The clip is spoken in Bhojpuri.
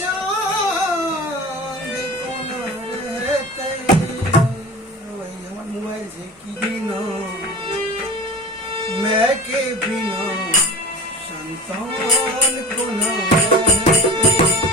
चांद कोना रहते वही हमर मोबाइल से की बिना मैं के बिना संतान कोना रहते